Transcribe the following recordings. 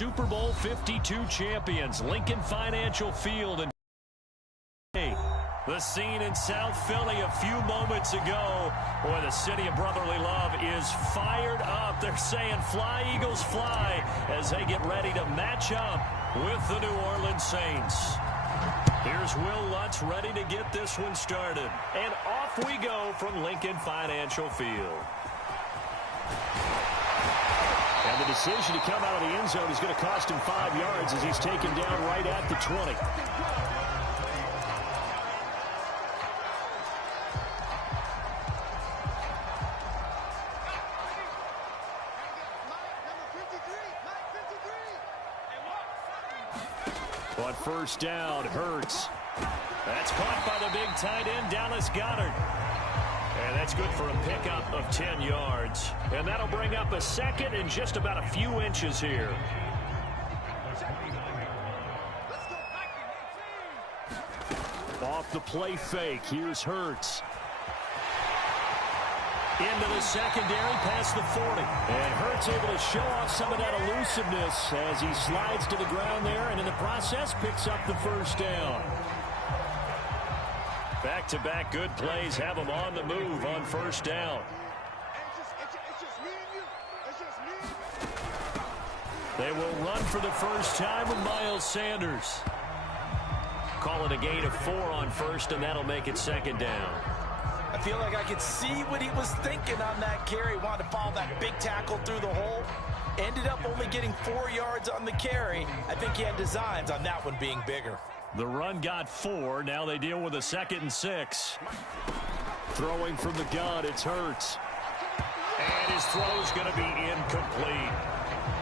Super Bowl 52 champions, Lincoln Financial Field. And the scene in South Philly a few moments ago. Boy, the city of brotherly love is fired up. They're saying fly, Eagles, fly, as they get ready to match up with the New Orleans Saints. Here's Will Lutz ready to get this one started. And off we go from Lincoln Financial Field. And the decision to come out of the end zone is going to cost him 5 yards as he's taken down right at the 20. On first down, Hurts. That's caught by the big tight end, Dallas Goedert. And that's good for a pickup of 10 yards. And that'll bring up a second and just about a few inches here. Off the play fake, here's Hurts. Into the secondary, past the 40. And Hurts able to show off some of that elusiveness as he slides to the ground there, and in the process picks up the first down. Back-to-back good plays have him on the move on first down. They will run for the first time with Miles Sanders. Call it a gain of 4 on first, and that'll make it second down. I feel like I could see what he was thinking on that carry. Wanted to follow that big tackle through the hole. Ended up only getting 4 yards on the carry. I think he had designs on that one being bigger. The run got 4. Now they deal with a 2nd and 6. Throwing from the gun, it's Hurts. And his throw's going to be incomplete.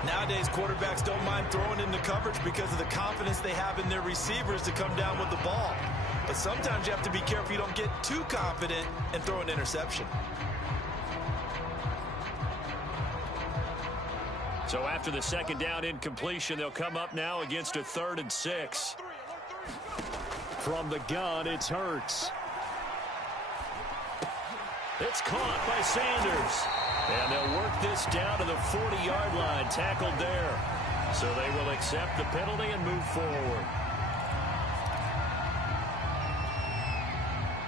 Nowadays, quarterbacks don't mind throwing into coverage because of the confidence they have in their receivers to come down with the ball. But sometimes you have to be careful you don't get too confident and throw an interception. So after the second down incompletion, they'll come up now against a 3rd and 6. From the gun, it's Hurts. It's caught by Sanders. And they'll work this down to the 40-yard line, tackled there. So they will accept the penalty and move forward.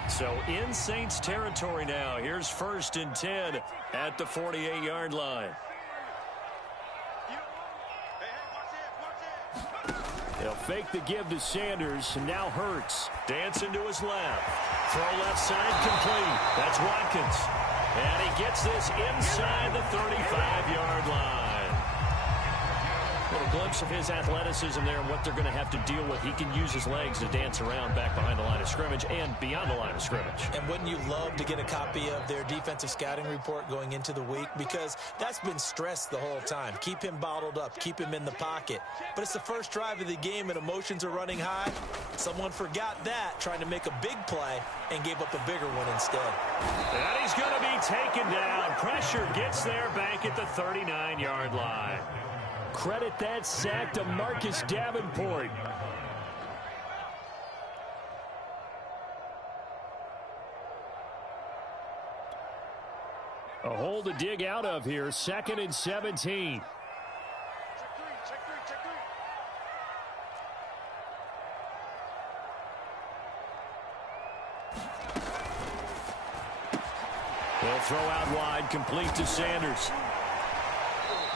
So in Saints territory now. Here's 1st and 10 at the 48-yard line. They'll fake the give to Sanders, and now Hurts. Dancing to his left. Throw left side complete. That's Watkins. And he gets this inside the 35-yard line. A little glimpse of his athleticism there and what they're going to have to deal with. He can use his legs to dance around back behind the line of scrimmage and beyond the line of scrimmage. And wouldn't you love to get a copy of their defensive scouting report going into the week? Because that's been stressed the whole time. Keep him bottled up. Keep him in the pocket. But it's the first drive of the game and emotions are running high. Someone forgot that, trying to make a big play, and gave up a bigger one instead. And he's going to be taken down. Pressure gets there back at the 39-yard line. Credit that sack to Marcus Davenport. A hole to dig out of here. 2nd and 17. They'll throw out wide, complete to Sanders.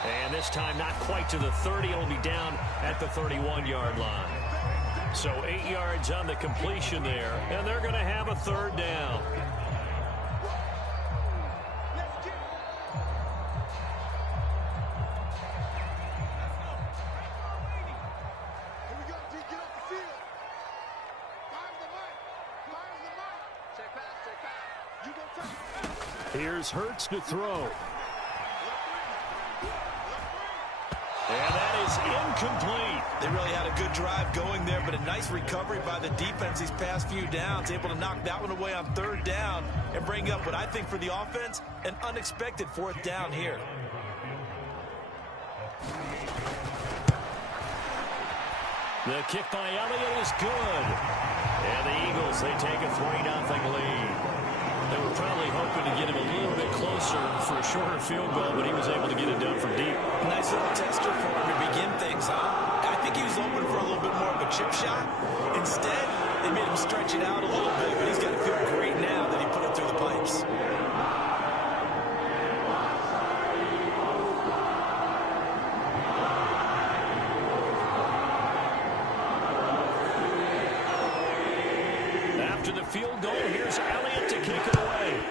And this time not quite to the 30. It'll be down at the 31-yard line. So 8 yards on the completion there. And they're going to have a 3rd down. Here's Hurts to throw. And that is incomplete. They really had a good drive going there, but a nice recovery by the defense these past few downs, able to knock that one away on 3rd down and bring up what I think for the offense, an unexpected 4th down here. The kick by Elliott is good. And the Eagles, they take a 3-0 lead. They were probably hoping to get him a little bit closer for a shorter field goal, but he was able to get it done from deep. Nice little tester for him to begin things, huh? I think he was open for a little bit more of a chip shot. Instead, they made him stretch it out a little bit, but he's got to feel great now that he put it through the pipes. After the field goal, here's Elliott to kick it away.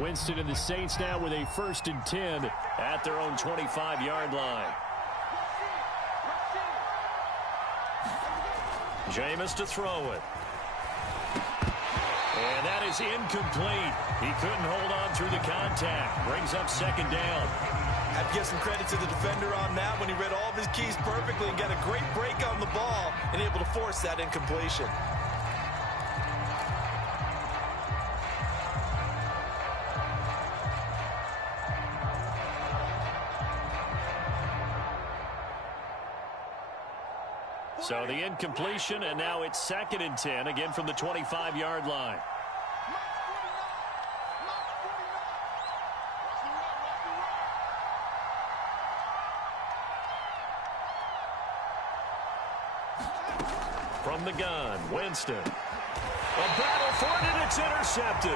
Winston and the Saints now with a 1st and 10 at their own 25-yard line. Jameis to throw it. And that is incomplete. He couldn't hold on through the contact. Brings up 2nd down. I'd give some credit to the defender on that when he read all of his keys perfectly and got a great break on the ball and able to force that incompletion. So the incompletion, and now it's 2nd and 10, again from the 25-yard line. From the gun, Winston. A battle for it, and it's intercepted.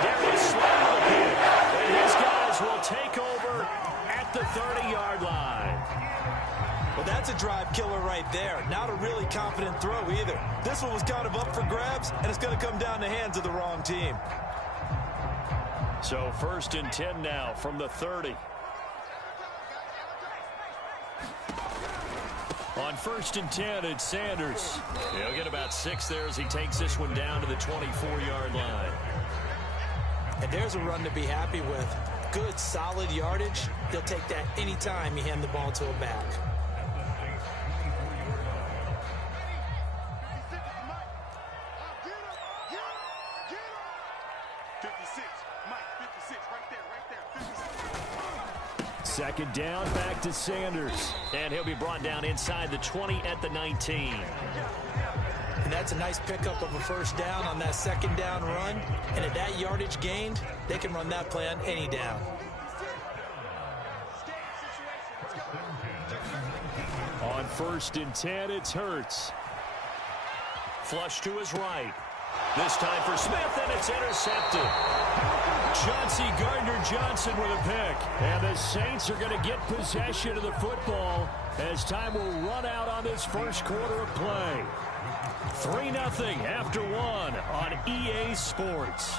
Darius Slay with a pick, and his guys will take over at the 30-yard line. Well, that's a drive killer right there. Not a really confident throw either. This one was kind of up for grabs, and it's going to come down the hands of the wrong team. So 1st and 10 now from the 30. On 1st and 10, it's Sanders. He'll get about 6 there as he takes this one down to the 24-yard line. And there's a run to be happy with. Good, solid yardage. He'll take that anytime you hand the ball to a back. Second down, back to Sanders. And he'll be brought down inside the 20 at the 19. And that's a nice pickup of a 1st down on that 2nd down run. And at that yardage gained, they can run that play on any down. On 1st and 10, it's Hurts. Flush to his right. This time for Smith, and it's intercepted. Chauncey Gardner-Johnson with a pick. And the Saints are going to get possession of the football as time will run out on this 1st quarter of play. 3-0 after 1 on EA Sports.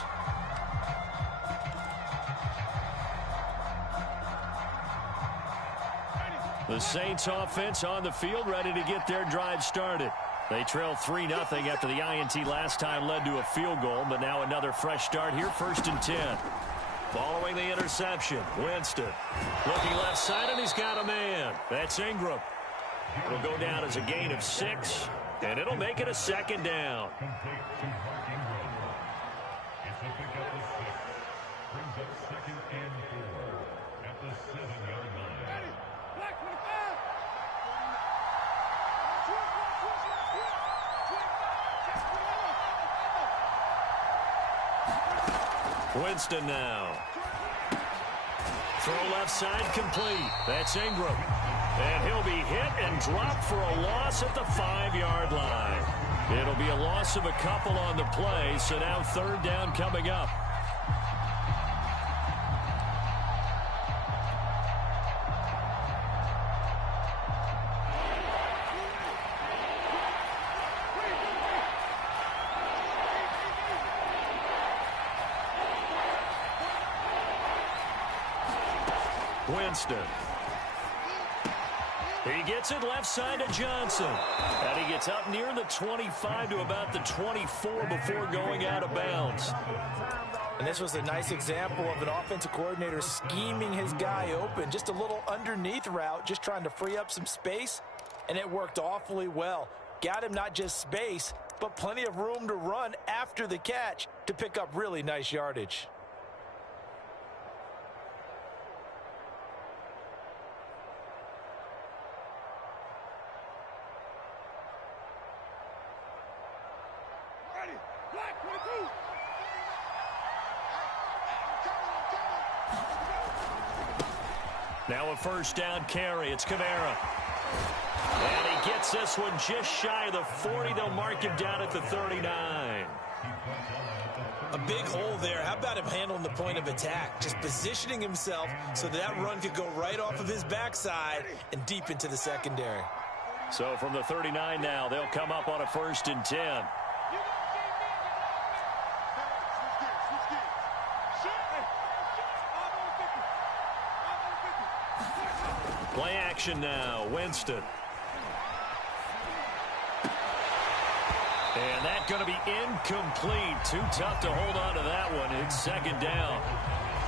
The Saints offense on the field ready to get their drive started. They trail 3-0 after the INT last time led to a field goal, but now another fresh start here, 1st and 10. Following the interception, Winston looking left side, and he's got a man. That's Ingram. It'll go down as a gain of 6, and it'll make it a 2nd down. Winston now. Throw left side complete. That's Ingram. And he'll be hit and dropped for a loss at the 5-yard line. It'll be a loss of a couple on the play, so now 3rd down coming up. Winston. He gets it left side to Johnson. And he gets up near the 25 to about the 24 before going out of bounds. And this was a nice example of an offensive coordinator scheming his guy open. Just a little underneath route, just trying to free up some space. And it worked awfully well. Got him not just space, but plenty of room to run after the catch to pick up really nice yardage. Now a first down carry. It's Kamara. And he gets this one just shy of the 40. They'll mark him down at the 39. A big hole there. How about him handling the point of attack? Just positioning himself so that run could go right off of his backside and deep into the secondary. So from the 39 now, they'll come up on a 1st and 10. Play action now. Winston. And that's going to be incomplete. Too tough to hold on to that one. It's 2nd down.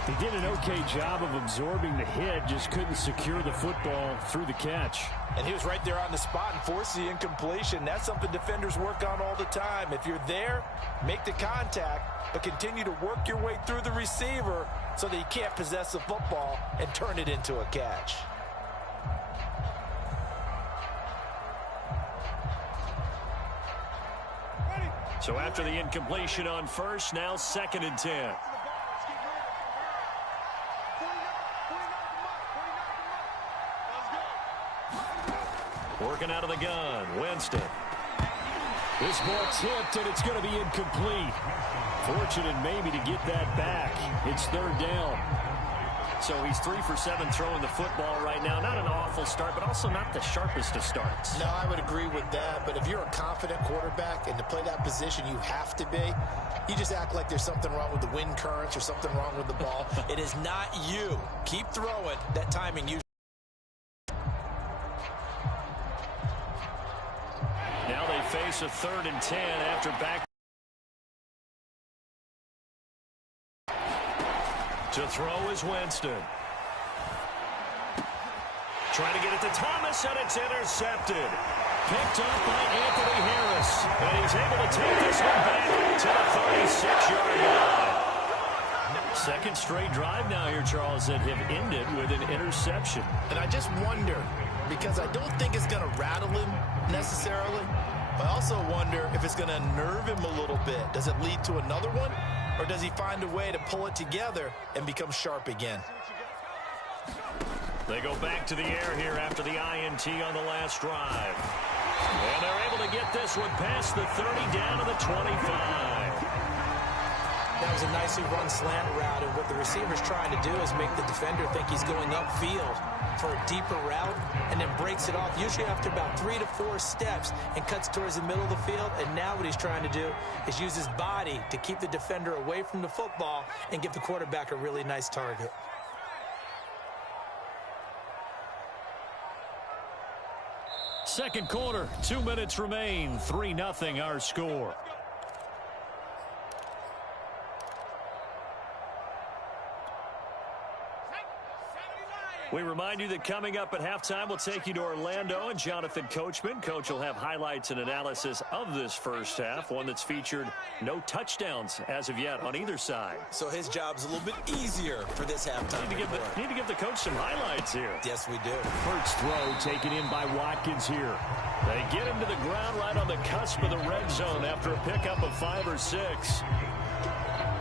He did an okay job of absorbing the hit, just couldn't secure the football through the catch. And he was right there on the spot and forced the incompletion. That's something defenders work on all the time. If you're there, make the contact, but continue to work your way through the receiver so that he can't possess the football and turn it into a catch. So after the incompletion on 1st, now 2nd and 10. Working out of the gun, Winston. This ball tipped, and it's going to be incomplete. Fortunate maybe to get that back. It's 3rd down. So he's 3 for 7 throwing the football right now. Not an awful start, but also not the sharpest of starts. No, I would agree with that. But if you're a confident quarterback and to play that position you have to be, you just act like there's something wrong with the wind currents or something wrong with the ball. It is not you. Keep throwing. That timing usually. Now they face a 3rd and 10 after back. To throw is Winston. Trying to get it to Thomas, and it's intercepted. Picked up by Anthony Harris. And he's able to take this one back to the 36-yard line. 2nd straight drive now here, Charles, that have ended with an interception. And I just wonder, because I don't think it's going to rattle him necessarily, but I also wonder if it's going to nerve him a little bit. Does it lead to another one? Or does he find a way to pull it together and become sharp again? They go back to the air here after the INT on the last drive. And they're able to get this one past the 30 down to the 25. That was a nicely run slant route, and what the receiver's trying to do is make the defender think he's going upfield for a deeper route and then breaks it off, usually after about 3 to 4 steps, and cuts towards the middle of the field. And now what he's trying to do is use his body to keep the defender away from the football and give the quarterback a really nice target. Second quarter, 2 minutes remain. 3-0 our score. We remind you that coming up at halftime, we'll take you to Orlando and Jonathan Coachman. Coach will have highlights and analysis of this first half, one that's featured no touchdowns as of yet on either side. So his job's a little bit easier for this halftime. Need to give the coach some highlights here. Yes, we do. First throw taken in by Watkins here. They get him to the ground right on the cusp of the red zone after a pickup of 5 or 6.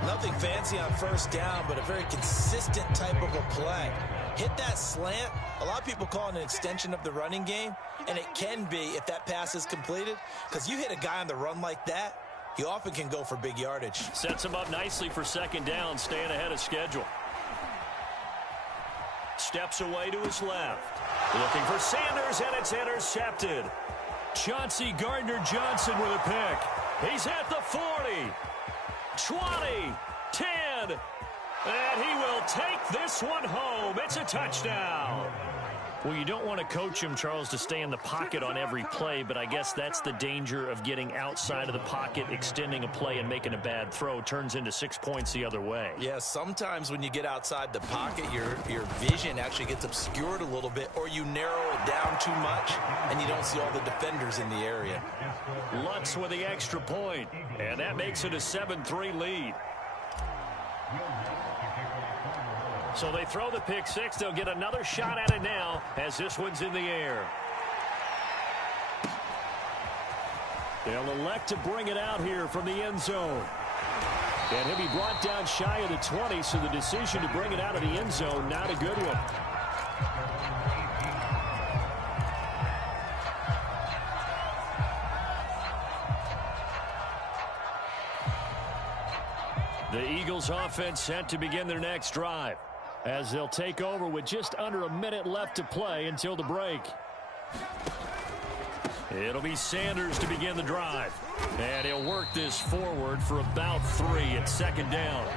Nothing fancy on first down, but a very consistent type of a play. Hit that slant. A lot of people call it an extension of the running game, and it can be if that pass is completed, because you hit a guy on the run like that, he often can go for big yardage. Sets him up nicely for second down, staying ahead of schedule. Steps away to his left. Looking for Sanders, and it's intercepted. Chauncey Gardner-Johnson with a pick. He's at the 40, 20, 10, and he will take this one home. It's a touchdown. Well, you don't want to coach him, Charles, to stay in the pocket on every play, but I guess that's the danger of getting outside of the pocket, extending a play, and making a bad throw. Turns into 6 points the other way. Yeah, sometimes when you get outside the pocket, your vision actually gets obscured a little bit, or you narrow it down too much, and you don't see all the defenders in the area. Lutz with the extra point, and that makes it a 7-3 lead. So they throw the pick six. They'll get another shot at it now as this one's in the air. They'll elect to bring it out here from the end zone. And he'll be brought down shy of the 20, so the decision to bring it out of the end zone, not a good one. The Eagles offense set to begin their next drive, as they'll take over with just under a minute left to play until the break. It'll be Sanders to begin the drive. And he'll work this forward for about 3 at second down.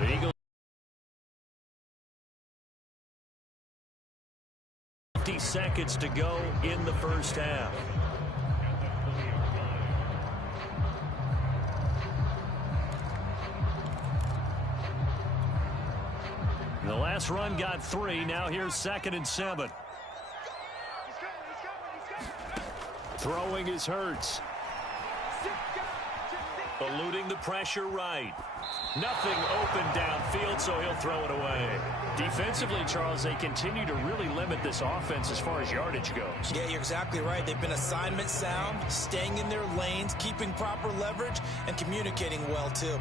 The Eagles 50 seconds to go in the first half. The last run got 3. Now here's 2nd and 7. Throwing is Hurts. Eluding the pressure right. Nothing open downfield, so he'll throw it away. Defensively, Charles, they continue to really limit this offense as far as yardage goes. Yeah, you're exactly right. They've been assignment sound, staying in their lanes, keeping proper leverage, and communicating well, too.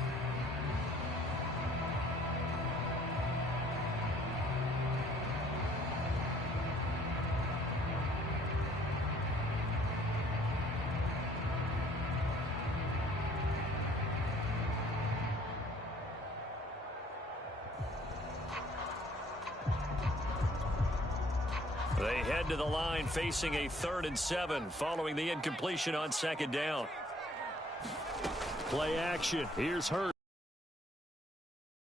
They head to the line facing a 3rd and 7 following the incompletion on 2nd down. Play action. Here's Hurts.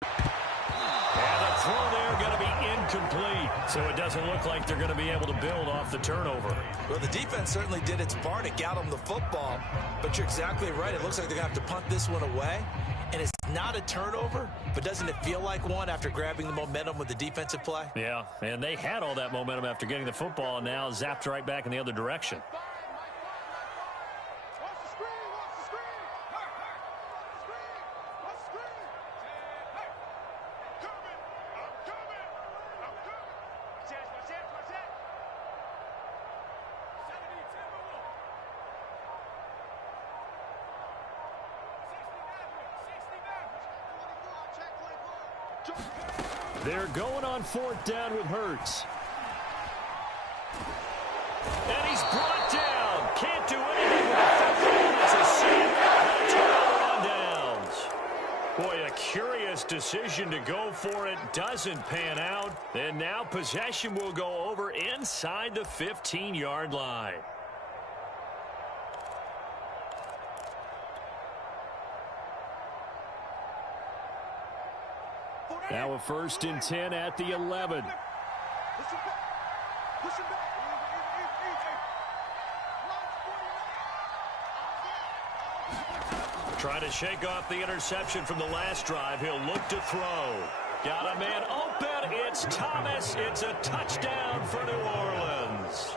And the throw there going to be incomplete. So it doesn't look like they're going to be able to build off the turnover. Well, the defense certainly did its part. It got them the football. But you're exactly right. It looks like they're going to have to punt this one away. And it's not a turnover, but doesn't it feel like one after grabbing the momentum with the defensive play? Yeah, and they had all that momentum after getting the football, and now zapped right back in the other direction. They're going on 4th down with Hurts. And he's brought down. Can't do anything with the football. It's a sack. Turnover on downs. Boy, a curious decision to go for it. Doesn't pan out. And now possession will go over inside the 15-yard line. Now a 1st and 10 at the 11. Trying to shake off the interception from the last drive. He'll look to throw. Got a man open. It's Thomas. It's a touchdown for New Orleans.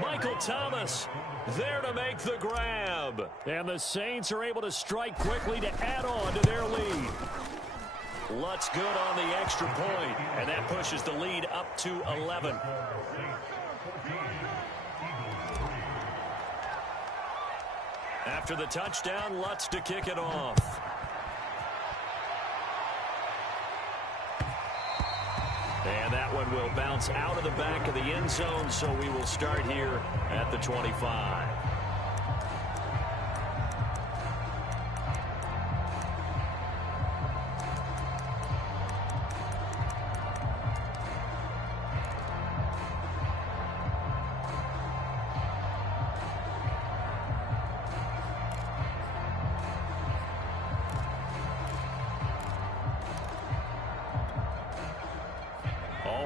Michael Thomas there to make the grab. And the Saints are able to strike quickly to add on to their lead. Lutz good on the extra point, and that pushes the lead up to 11. After the touchdown, Lutz to kick it off. And that one will bounce out of the back of the end zone, so we will start here at the 25.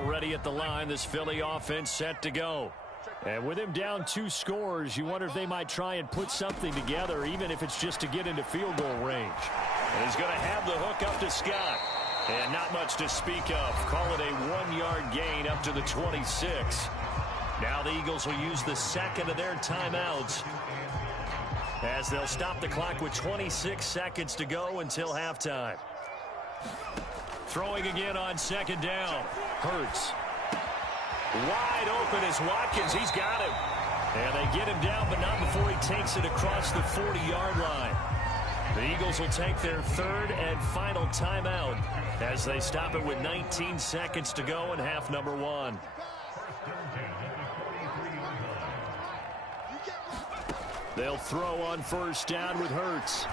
Already at the line, this Philly offense set to go. And with him down 2 scores, you wonder if they might try and put something together, even if it's just to get into field goal range. And he's going to have the hook up to Scott. And not much to speak of. Call it a 1-yard gain up to the 26. Now the Eagles will use the second of their timeouts as they'll stop the clock with 26 seconds to go until halftime. Throwing again on second down. Hurts. Wide open is Watkins. He's got him. And they get him down, but not before he takes it across the 40-yard line. The Eagles will take their third and final timeout as they stop it with 19 seconds to go in half number 1. They'll throw on first down with Hurts.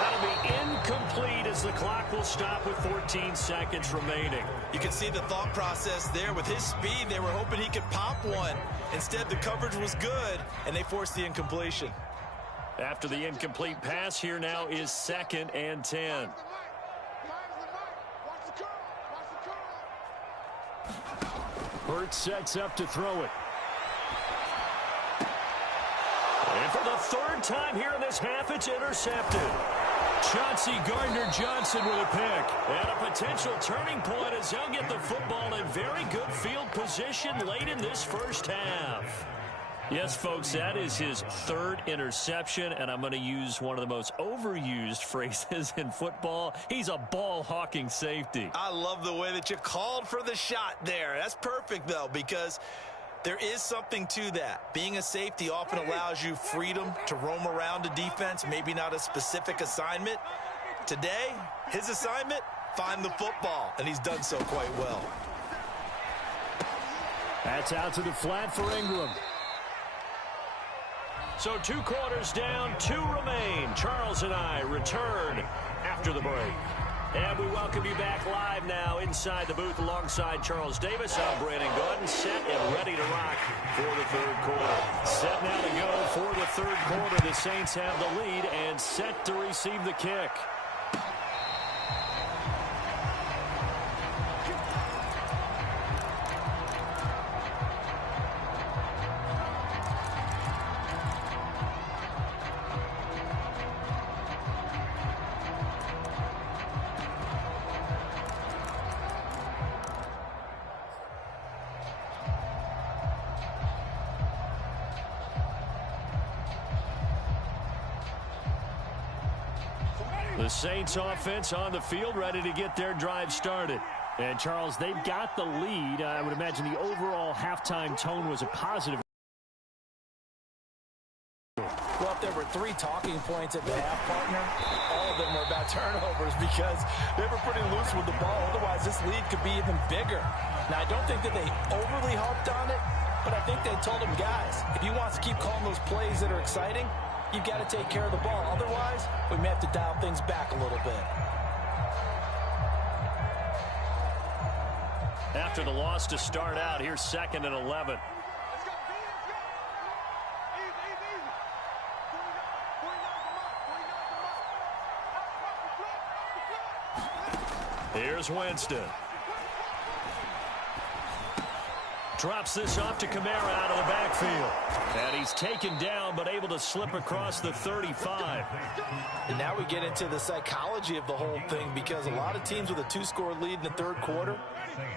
That'll be incomplete as the clock will stop with 14 seconds remaining. You can see the thought process there. With his speed, they were hoping he could pop one. Instead, the coverage was good, and they forced the incompletion. After the incomplete pass, here now is 2nd and 10. Hurts sets up to throw it. And for the 3rd time here in this half, it's intercepted. Chauncey Gardner-Johnson with a pick. And a potential turning point as they'll get the football in very good field position late in this first half. Yes, folks, that is his 3rd interception, and I'm going to use one of the most overused phrases in football. He's a ball-hawking safety. I love the way that you called for the shot there. That's perfect, though, because there is something to that. Being a safety often allows you freedom to roam around a defense, maybe not a specific assignment. Today, his assignment, find the football, and he's done so quite well. That's out to the flat for Ingram. So 2 quarters down, 2 remain. Charles and I return after the break. And we welcome you back live now inside the booth alongside Charles Davis. I'm Brandon Gordon, set and ready to rock for the 3rd quarter. Set now to go for the 3rd quarter. The Saints have the lead and set to receive the kick. The Saints offense on the field ready to get their drive started. And, Charles, they've got the lead. I would imagine the overall halftime tone was a positive. Well, if there were 3 talking points at the half, partner, all of them were about turnovers because they were pretty loose with the ball. Otherwise, this lead could be even bigger. Now, I don't think that they overly harped on it, but I think they told them, guys, if you want to keep calling those plays that are exciting, you've got to take care of the ball. Otherwise, we may have to dial things back a little bit. After the loss to start out, here's 2nd and 11. Here's Winston. Drops this off to Kamara out of the backfield. And he's taken down but able to slip across the 35. And now we get into the psychology of the whole thing because a lot of teams with a 2-score lead in the 3rd quarter,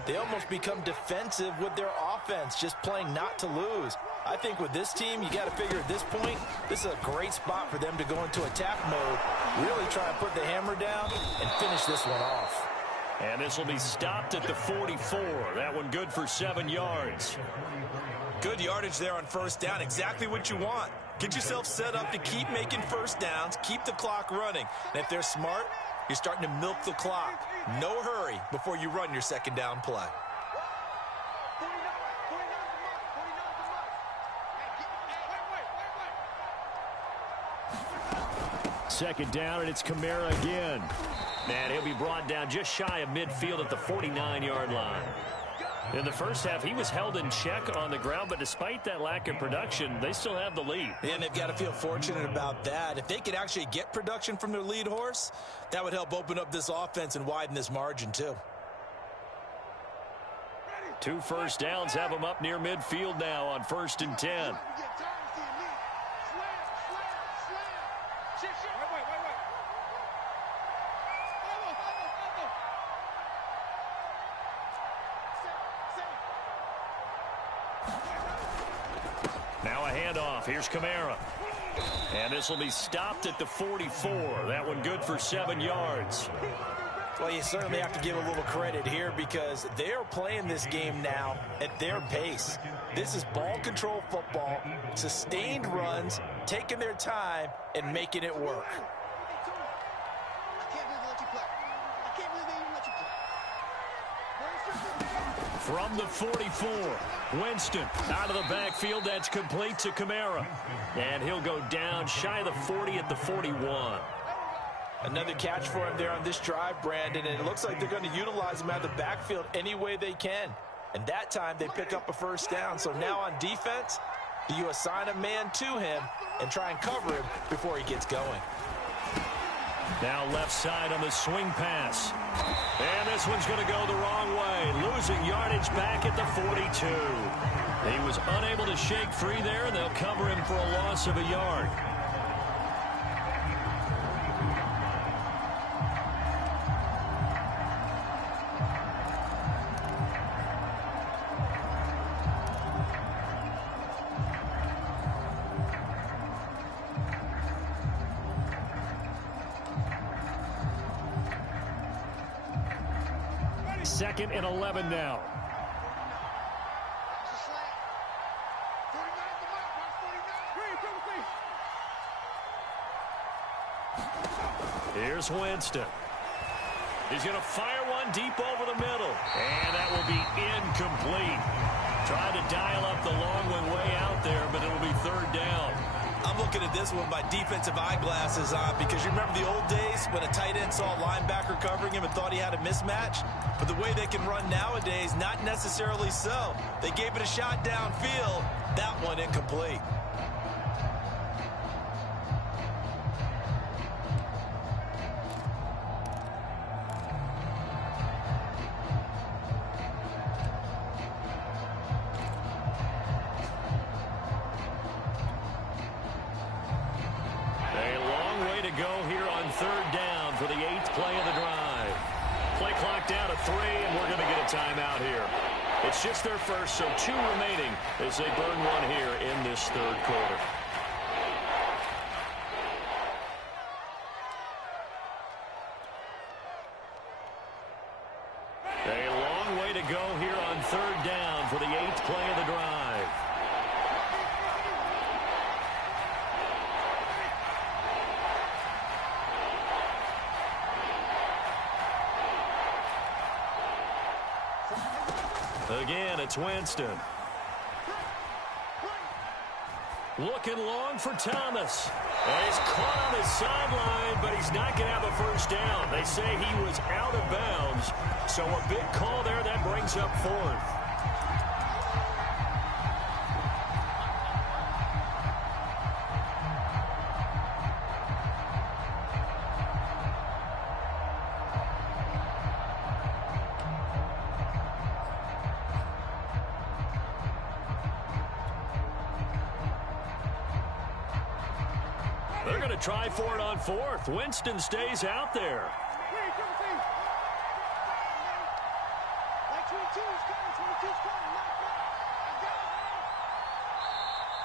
they almost become defensive with their offense, just playing not to lose. I think with this team, you got to figure at this point, this is a great spot for them to go into attack mode, really try and put the hammer down and finish this one off. And this will be stopped at the 44. That one good for 7 yards. Good yardage there on first down. Exactly what you want. Get yourself set up to keep making first downs, keep the clock running. And if they're smart, you're starting to milk the clock. No hurry before you run your 2nd down play. Second down, and it's Kamara again. And he'll be brought down just shy of midfield at the 49-yard line. In the first half, he was held in check on the ground, but despite that lack of production, they still have the lead. And they've got to feel fortunate about that. If they could actually get production from their lead horse, that would help open up this offense and widen this margin too. 2 first downs have them up near midfield now on 1st and 10. Now a handoff. Here's Kamara. And this will be stopped at the 44. That one good for 7 yards. Well, you certainly have to give a little credit here because they are playing this game now at their pace. This is ball control football, sustained runs, taking their time, and making it work. From the 44, Winston out of the backfield. That's complete to Kamara. And he'll go down shy of the 40 at the 41. Another catch for him there on this drive, Brandon, and it looks like they're going to utilize him out of the backfield any way they can. And that time they pick up a first down. So now on defense, do you assign a man to him and try and cover him before he gets going? Now left side on the swing pass. And this one's going to go the wrong way. Losing yardage back at the 42. He was unable to shake free there, and they'll cover him for a loss of a yard. Second and 11 now. Here's Winston. He's going to fire one deep over the middle. And that will be incomplete. Trying to dial up the long one way out there, but it'll be 3rd down. I'm looking at this one by defensive eyeglasses on because you remember the old days when a tight end saw a linebacker covering him and thought he had a mismatch? But the way they can run nowadays, not necessarily so. They gave it a shot downfield. That one incomplete. Go here on 3rd down for the 8th play of the drive. Play clock down to 3, and we're going to get a timeout here. It's just their first, so 2 remaining as they burn one here in this 3rd quarter. A long way to go here on 3rd down for the 8th play of the drive. Again, it's Winston. Looking long for Thomas. And he's caught on his sideline, but he's not going to have a first down. They say he was out of bounds. So a big call there that brings up 4th. They're going to try for it on 4th. Winston stays out there.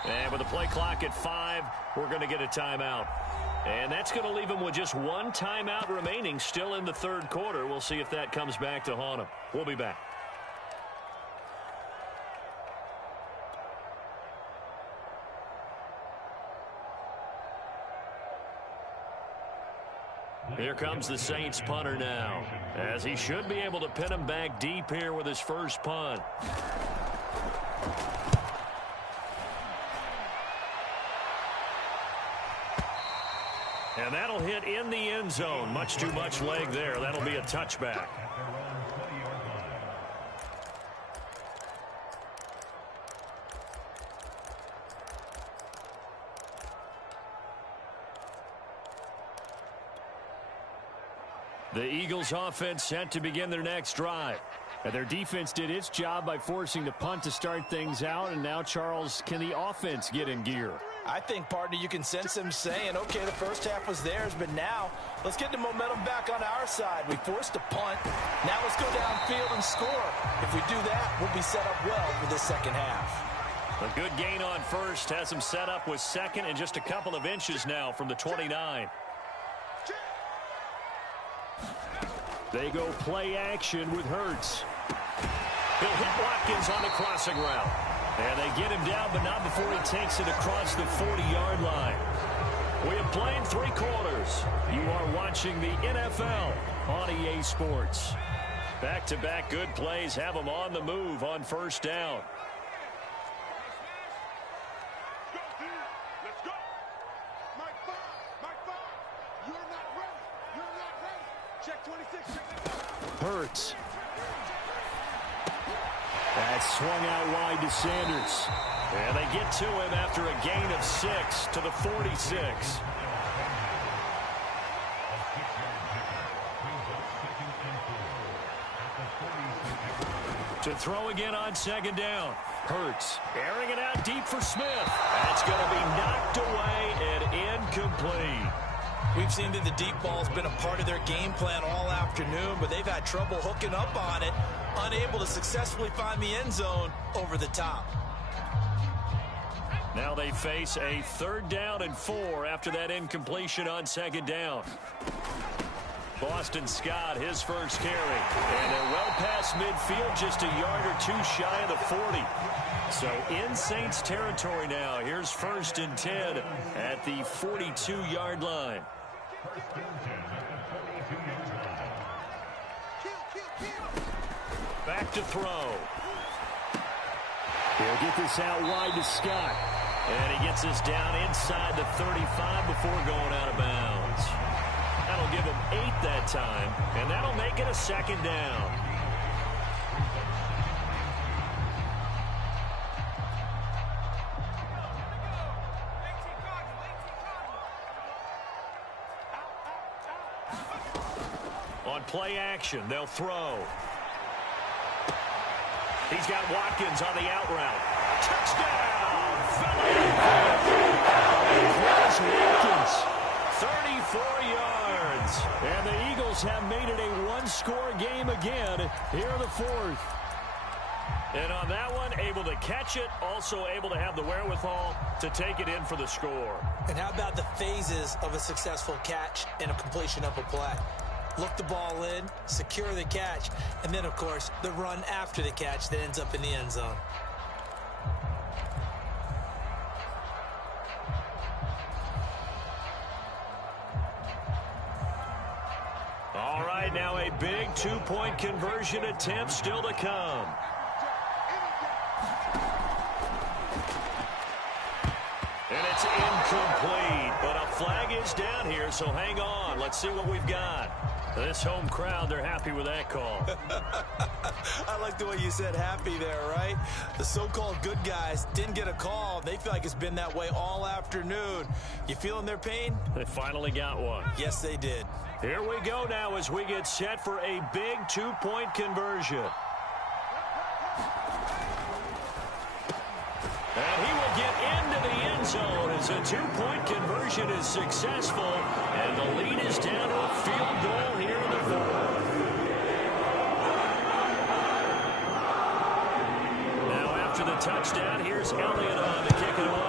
And with the play clock at 5, we're going to get a timeout. And that's going to leave them with just 1 timeout remaining still in the 3rd quarter. We'll see if that comes back to haunt them. We'll be back. Here comes the Saints punter now, as he should be able to pin him back deep here with his first punt. And that'll hit in the end zone. Much too much leg there. That'll be a touchback. The Eagles offense set to begin their next drive. And their defense did its job by forcing the punt to start things out. And now, Charles, can the offense get in gear? I think, partner, you can sense him saying, okay, the first half was theirs, but now let's get the momentum back on our side. We forced a punt. Now let's go downfield and score. If we do that, we'll be set up well for this second half. A good gain on first has him set up with second and just a couple of inches now from the 29. They go play action with Hurts. He'll hit Watkins on the crossing route. And they get him down, but not before he takes it across the 40-yard line. We have played 3 quarters. You are watching the NFL on EA Sports. Back-to-back good plays have them on the move on first down. Hurts. That's swung out wide to Sanders. And they get to him after a gain of 6 to the 46. To throw again on second down. Hurts airing it out deep for Smith. That's going to be knocked away and incomplete. We've seen that the deep ball's been a part of their game plan all afternoon, but they've had trouble hooking up on it, unable to successfully find the end zone over the top. Now they face a 3rd down and 4 after that incompletion on second down. Boston Scott, his first carry. And they're well past midfield, just a yard or 2 shy of the 40. So in Saints territory now. Here's 1st and 10 at the 42-yard line. Back to throw. He'll get this out wide to Scott. And he gets this down inside the 35 before going out of bounds. That'll give him 8 that time, and that'll make it a 2nd down. On play action, they'll throw. He's got Watkins on the out route. Touchdown! Watkins, 34 yards. And the Eagles have made it a 1-score game again here in the 4th. And on that one, able to catch it, also able to have the wherewithal to take it in for the score. And how about the phases of a successful catch and a completion of a play? Look the ball in, secure the catch, and then, of course, the run after the catch that ends up in the end zone. All right, now a big 2-point conversion attempt still to come. And it's incomplete, but a flag is down here, so hang on. Let's see what we've got. This home crowd, they're happy with that call. I like the way you said happy there, right? The so-called good guys didn't get a call. They feel like it's been that way all afternoon. You feeling their pain? They finally got one. Yes, they did. Here we go now as we get set for a big 2-point conversion. And he will get into the end zone as a 2-point conversion is successful. And the lead is down to a field goal here in the 4th. Now after the touchdown, here's Elliott on to kick it away.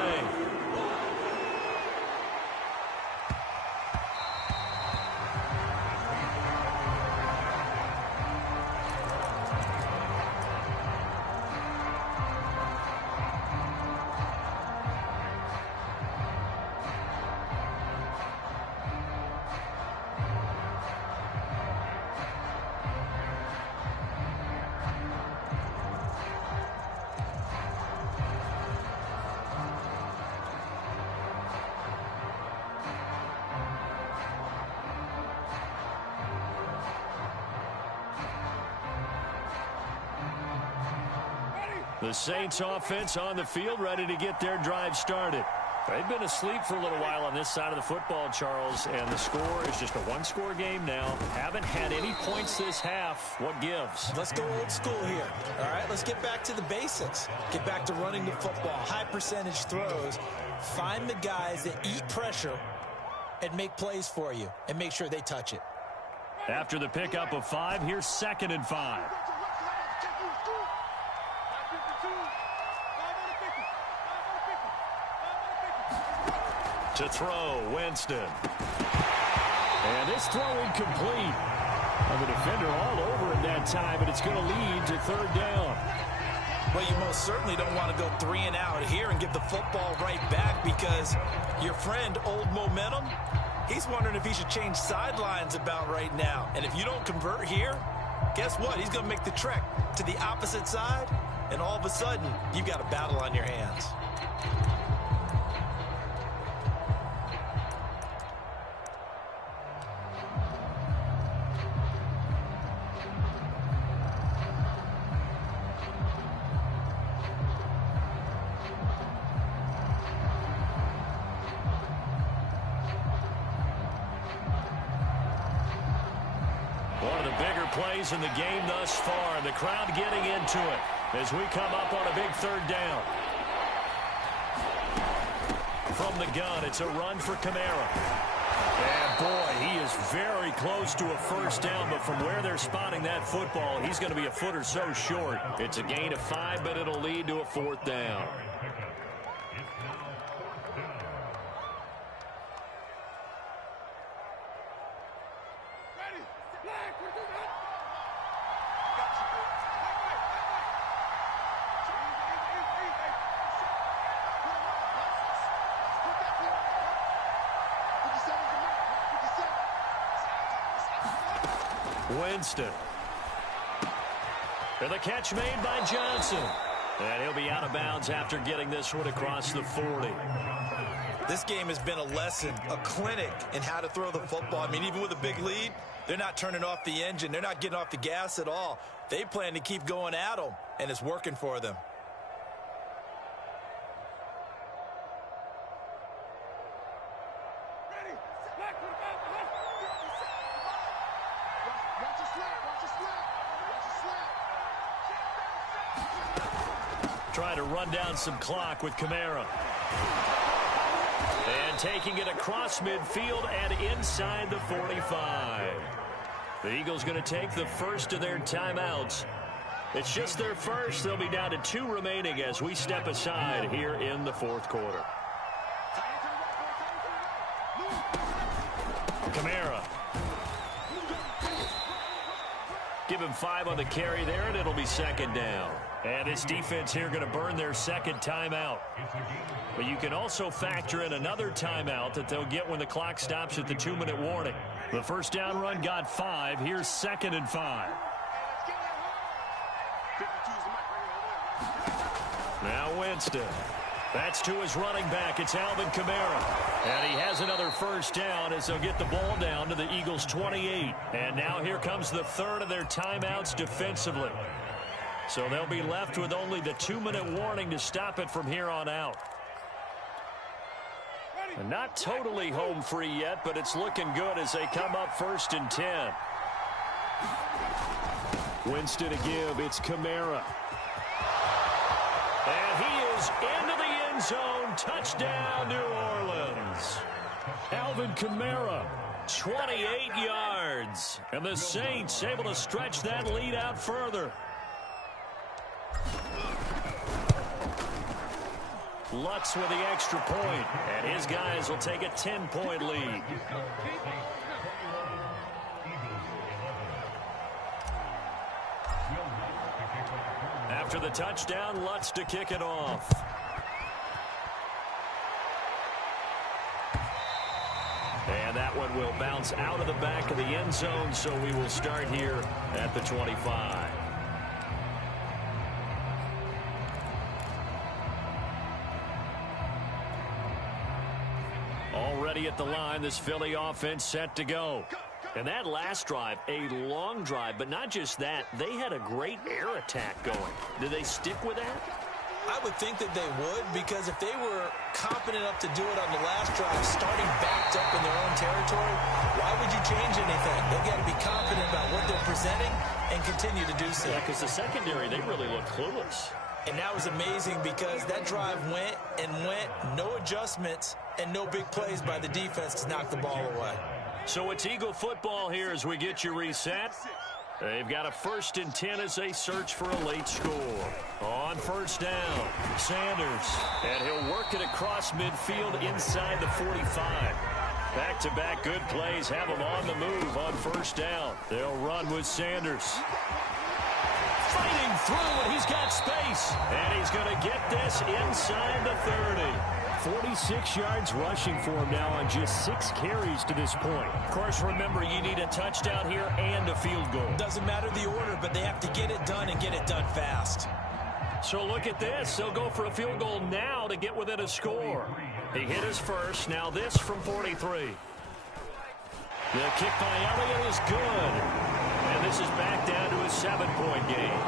The Saints offense on the field, ready to get their drive started. They've been asleep for a little while on this side of the football, Charles, and the score is just a one-score game now. Haven't had any points this half. What gives? Let's go old school here. All right, let's get back to the basics. Get back to running the football, high percentage throws. Find the guys that eat pressure and make plays for you, and make sure they touch it. After the pickup of 5, here's 2nd and 5. To throw, Winston. And this throw incomplete. The defender all over in that time, but it's going to lead to 3rd down. Well, you most certainly don't want to go 3 and out here and give the football right back, because your friend, Old Momentum, he's wondering if he should change sidelines about right now. And if you don't convert here, guess what? He's going to make the trek to the opposite side, and all of a sudden, you've got a battle on your hands. One of the bigger plays in the game thus far. The crowd getting into it as we come up on a big 3rd down. From the gun, it's a run for Kamara. And boy, he is very close to a 1st down, but from where they're spotting that football, he's going to be a foot or so short. It's a gain of 5, but it'll lead to a 4th down. Winston. And the catch made by Johnson. And he'll be out of bounds after getting this one across the 40. This game has been a lesson, a clinic in how to throw the football. I mean, even with a big lead, they're not turning off the engine. They're not getting off the gas at all. They plan to keep going at them, and it's working for them. Trying to run down some clock with Kamara. And taking it across midfield and inside the 45. The Eagles going to take the first of their timeouts. It's just their first. They'll be down to 2 remaining as we step aside here in the 4th quarter. Kamara. Give him 5 on the carry there, and it'll be 2nd down. And this defense here going to burn their 2nd timeout. But you can also factor in another timeout that they'll get when the clock stops at the 2-minute warning. The 1st down run got 5. Here's 2nd and 5. Now Winston. That's to his running back. It's Alvin Kamara. And he has another 1st down as they'll get the ball down to the Eagles' 28. And now here comes the 3rd of their timeouts defensively. So they'll be left with only the 2-minute warning to stop it from here on out. And not totally home free yet, but it's looking good as they come up 1st and 10. Winston to give. It's Kamara. And he is into the end zone. Touchdown, New Orleans. Alvin Kamara, 28 yards. And the Saints able to stretch that lead out further. Lutz with the extra point, and his guys will take a 10-point lead. After the touchdown, Lutz to kick it off. And that one will bounce out of the back of the end zone, so we will start here at the 25. Already at the line, this Philly offense set to go. And that last drive, a long drive, but not just that. They had a great air attack going. Did they stick with that? I would think that they would, because if they were competent enough to do it on the last drive, starting backed up in their own territory, why would you change anything? They've got to be confident about what they're presenting and continue to do so. Yeah, because the secondary, they really look clueless. And that was amazing because that drive went and went, no adjustments, and no big plays by the defense to knock the ball away. So it's Eagle football here as we get you reset. They've got a 1st and 10 as they search for a late score. On first down, Sanders. And he'll work it across midfield inside the 45. Back-to-back good plays have him on the move on first down. They'll run with Sanders. Fighting through, and he's got space. And he's going to get this inside the 30. 46 yards rushing for him now on just 6 carries to this point. Of course, remember, you need a touchdown here and a field goal. Doesn't matter the order, but they have to get it done and get it done fast. So look at this. They'll go for a field goal now to get within a score. He hit his first. Now this from 43. The kick by Elliott is good. And this is back down to a 7-point game.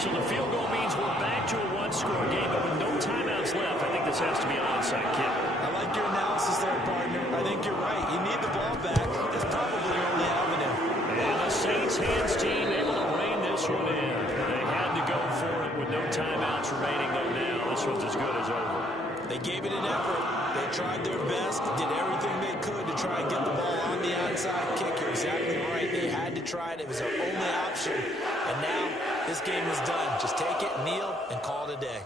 So the field goal means we're back to a 1-score game, but with no timeouts left, I think this has to be an onside kick. I like your analysis there, partner. I think you're right. You need the ball back. That's probably your only avenue. And the Saints hands team able to rein this one in. They had to go for it with no timeouts remaining, though now this one's as good as over. They gave it an effort. They tried their best, did everything they could to try and get the ball on the onside kick. You're exactly right. They had to try it. It was their only option. And now this game is done. Just take it, kneel, and call it a day.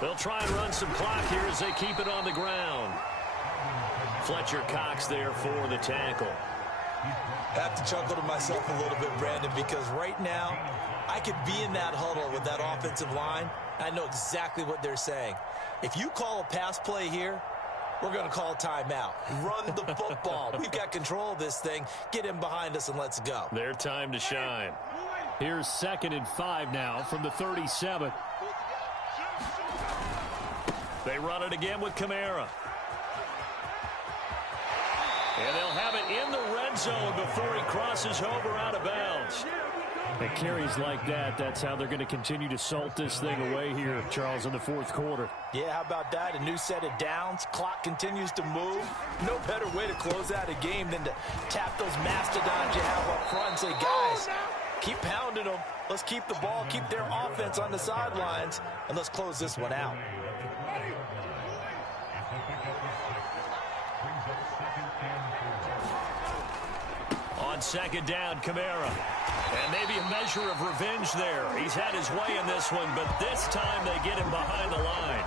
They'll try and run some clock here as they keep it on the ground. Fletcher Cox there for the tackle. I have to chuckle to myself a little bit, Brandon, because right now I could be in that huddle with that offensive line. I know exactly what they're saying. If you call a pass play here, we're going to call timeout. Run the football. We've got control of this thing. Get him behind us and let's go. Their time to shine. Here's 2nd and 5 now from the 37. They run it again with Kamara. And they'll have it in the red zone before he crosses over out of bounds. And carries like that, that's how they're going to continue to salt this thing away here, Charles, in the 4th quarter. Yeah, how about that? A new set of downs. Clock continues to move. No better way to close out a game than to tap those mastodons you have up front and say, guys, keep pounding them. Let's keep the ball, keep their offense on the sidelines, and let's close this one out. On 2nd down, Kamara. And maybe a measure of revenge there. He's had his way in this one, but this time they get him behind the line.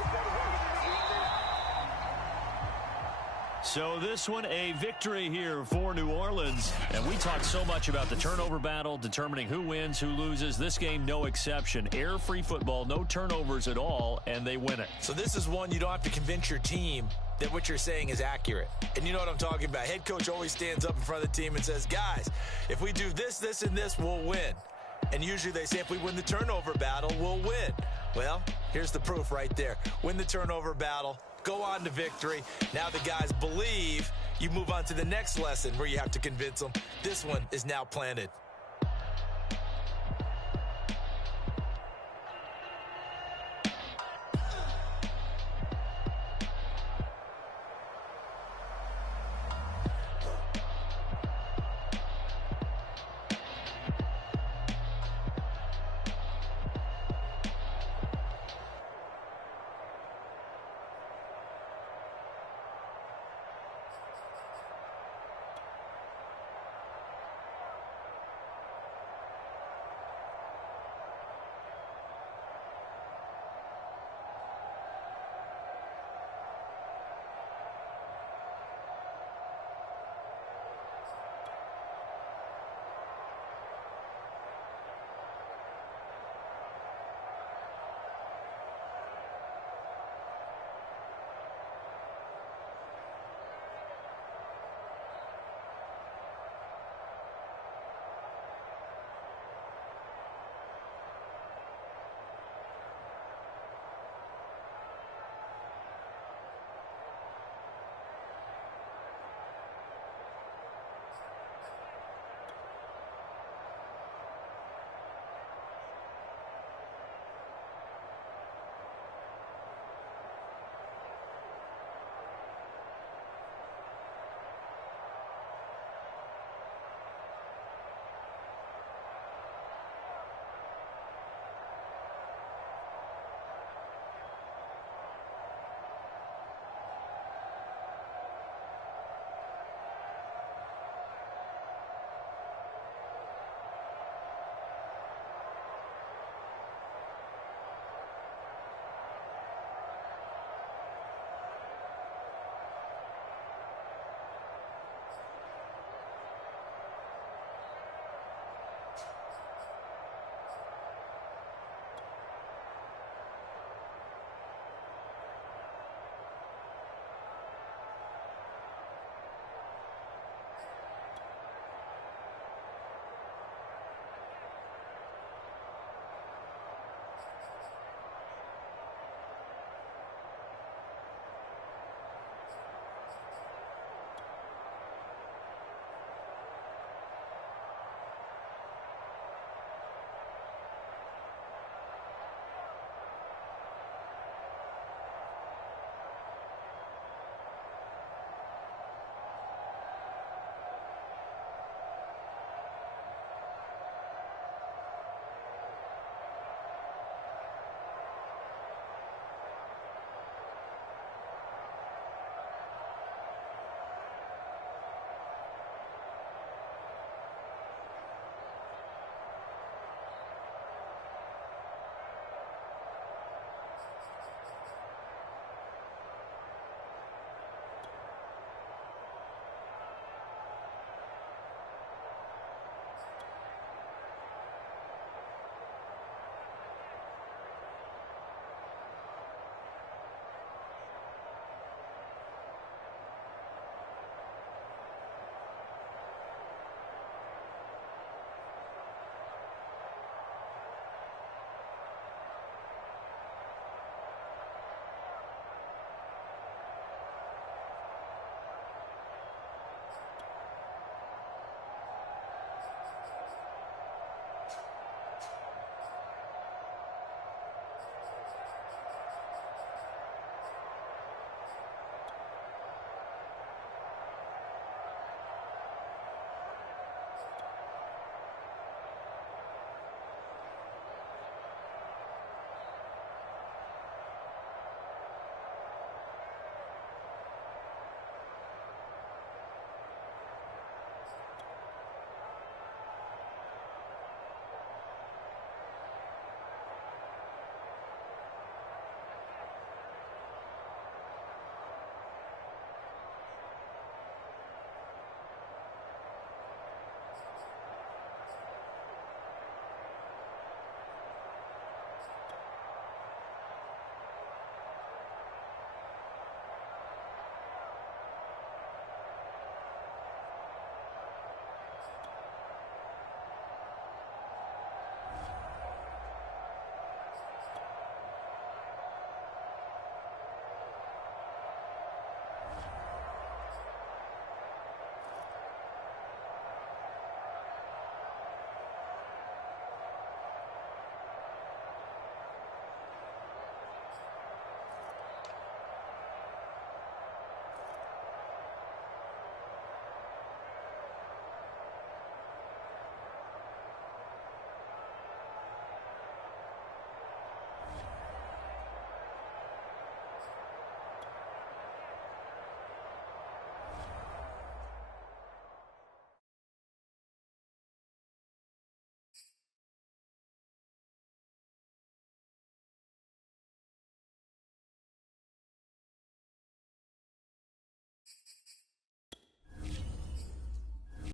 So this one a victory here for New Orleans. And we talked so much about the turnover battle, determining who wins, who loses. This game, no exception. Air-free football, no turnovers at all, and they win it. So this is one you don't have to convince your team that what you're saying is accurate. And you know what I'm talking about. Head coach always stands up in front of the team and says, guys, if we do this, this, and this, we'll win. And usually they say if we win the turnover battle, we'll win. Well, here's the proof right there. Win the turnover battle, go on to victory. Now the guys believe. You move on to the next lesson where you have to convince them. This one is now planted.